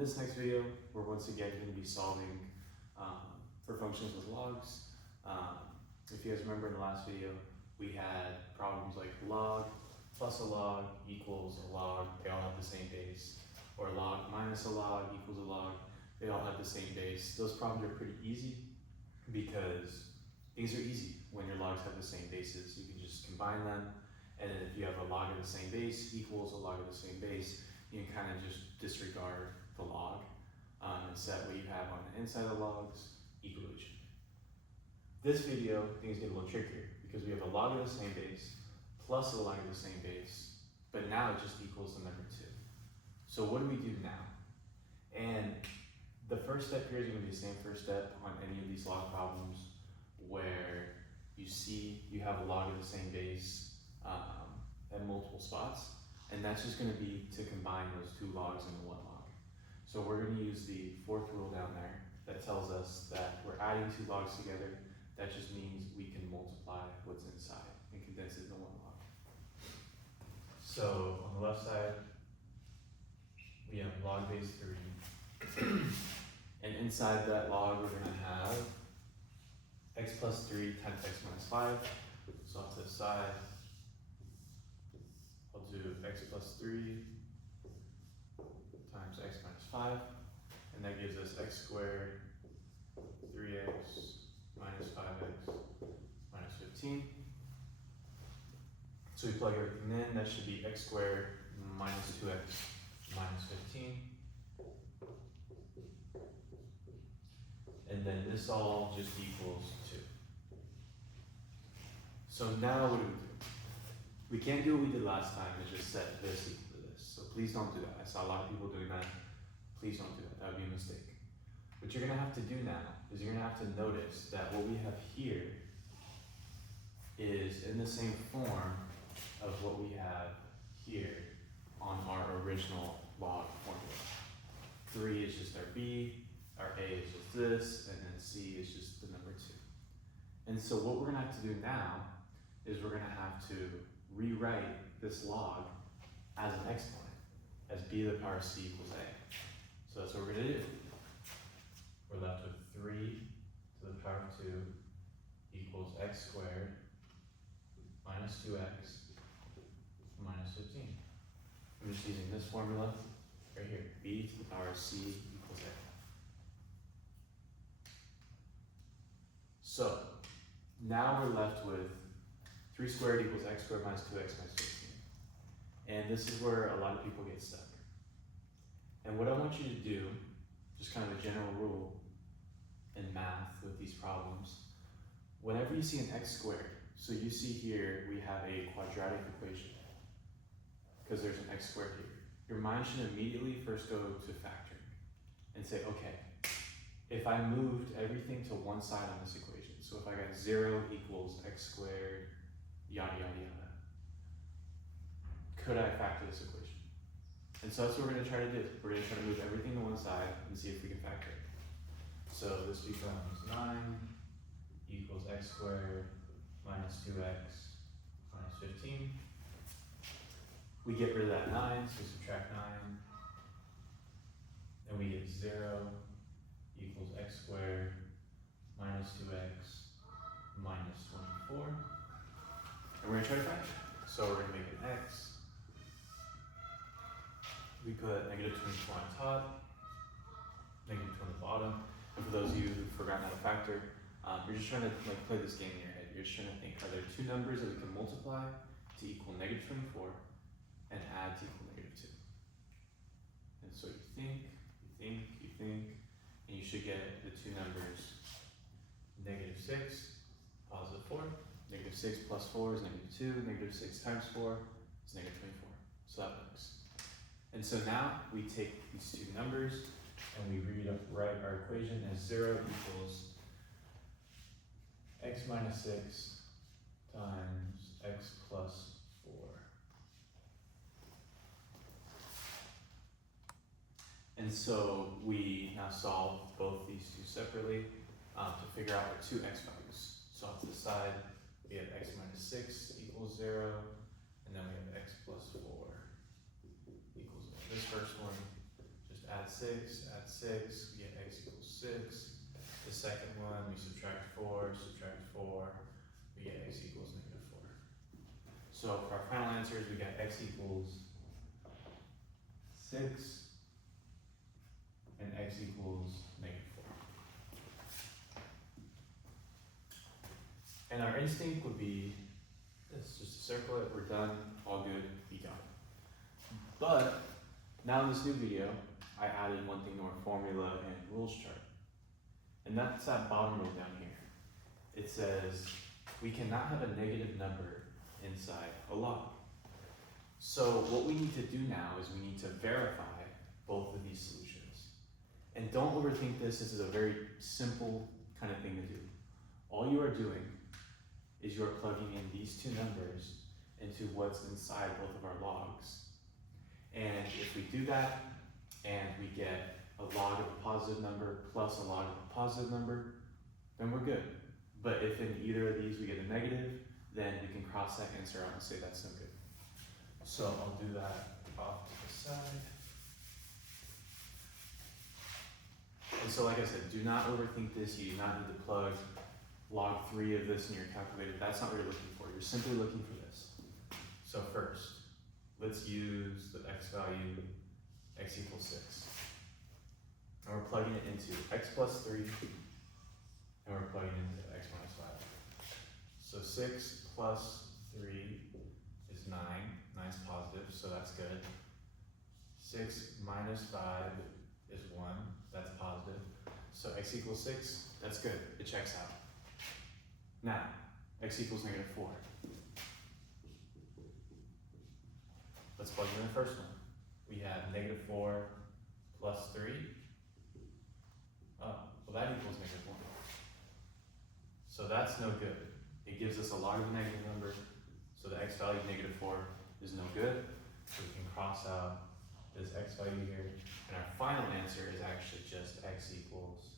this next video, we're once again going to be solving for functions with logs. If you guys remember in the last video, we had problems like log plus a log equals a log, they all have the same base, or log minus a log equals a log, they all have the same base. Those problems are pretty easy because things are easy when your logs have the same bases. You can just combine them, and then if you have a log of the same base equals a log of the same base, you can kind of just disregard the log and set what you have on the inside of the logs equal to each other. This video, things get a little trickier because we have a log of the same base plus a log of the same base, but now it just equals the number 2. So what do we do now? And the first step here is going to be the same first step on any of these log problems where you see you have a log of the same base at multiple spots, and that's just going to be to combine those 2 logs into 1 log. So we're going to use the 4th rule down there that tells us that we're adding 2 logs together. That just means we can multiply what's inside and condense it into 1 log. So on the left side, we have log base 3. And inside that log, we're going to have x plus 3 times x minus 5. So off to the side, I'll do x plus 3 times x minus 5. And that gives us x squared, 3x minus 5x minus 15. So we plug everything in, that should be x squared minus 2x minus 15. And then this all just equals 2. So now what do? We can't do what we did last time and just set this equal to this. So please don't do that. I saw a lot of people doing that. Please don't do that. That would be a mistake. What you're going to have to do now is you're going to have to notice that what we have here is in the same form of what we have here on our original log formula. 3 is just our b, our a is just this, and then c is just the number 2. And so what we're going to have to do now is we're going to have to rewrite this log as an exponent, as b to the power c equals a. So that's what we're going to do. We're left with 3 to the power of 2 equals x squared minus 2x minus 15. I'm just using this formula right here, b to the power of c equals a. So now we're left with 3 squared equals x squared minus 2x minus 15. And this is where a lot of people get stuck. And what I want you to do, just kind of a general rule in math with these problems, whenever you see an x squared, so you see here we have a quadratic equation because there's an x squared here. Your mind should immediately first go to factoring and say, okay, if I moved everything to one side on this equation, so if I got 0 equals x squared, yada, yada, yada, could I factor this equation? And so that's what we're going to try to do. We're going to try to move everything to one side and see if we can factor it. So this becomes 9 equals x squared minus 2x minus 15. We get rid of that 9, so we subtract 9. And we get 0 equals x squared minus 2x minus 24. And we're going to try to factor it. So we're going to make an x. We put negative 24 on top, negative 2 on the bottom. And for those of you who've forgotten how to factor, you're just trying to play this game in your head. You're just trying to think, are there 2 numbers that we can multiply to equal negative 24 and add to equal negative 2? And so you think, and you should get the 2 numbers, negative 6, positive 4. Negative 6 plus 4 is negative 2. Negative 6 times 4 is negative 24. So that works. And so now we take these 2 numbers and we rewrite our equation as 0 equals x minus 6 times x plus 4. And so we now solve both these 2 separately to figure out our 2 x values. So off to the side, we have x minus 6 equals 0, and then we have x plus 4 equals 0. This first one just adds 6, we get x equals 6. The second one, we subtract 4, we get x equals -4. So for our final answers, we got x equals 6 and x equals -4. And our instinct would be this, just to circle it, we're done, all good, we got it. But now in this new video, I added one thing to our formula and rules chart. And that's that bottom row down here. It says we cannot have a negative number inside a log. So what we need to do now is we need to verify both of these solutions. And don't overthink this is a very simple kind of thing to do. All you are doing is you are plugging in these two numbers into what's inside both of our logs. And if we do that, and we get a log of a positive number plus a log of a positive number, then we're good. But if in either of these we get a negative, then we can cross that answer out and say that's no good. So I'll do that off to the side. And so like I said, do not overthink this. You do not need to plug log 3 of this in your calculator. That's not what you're looking for. You're simply looking for this. So first, let's use the x value, x equals 6. And we're plugging it into x plus 3, and we're plugging it into x minus 5. So 6 plus 3 is 9. 9's positive, so that's good. 6 minus 5 is 1. That's positive. So x equals 6, that's good. It checks out. Now, x equals -4. Let's plug in the first one. We have -4 plus 3. Oh, well that equals -1. So that's no good. It gives us a log of a negative number, so the x value of -4 is no good. So we can cross out this x value here, and our final answer is actually just x equals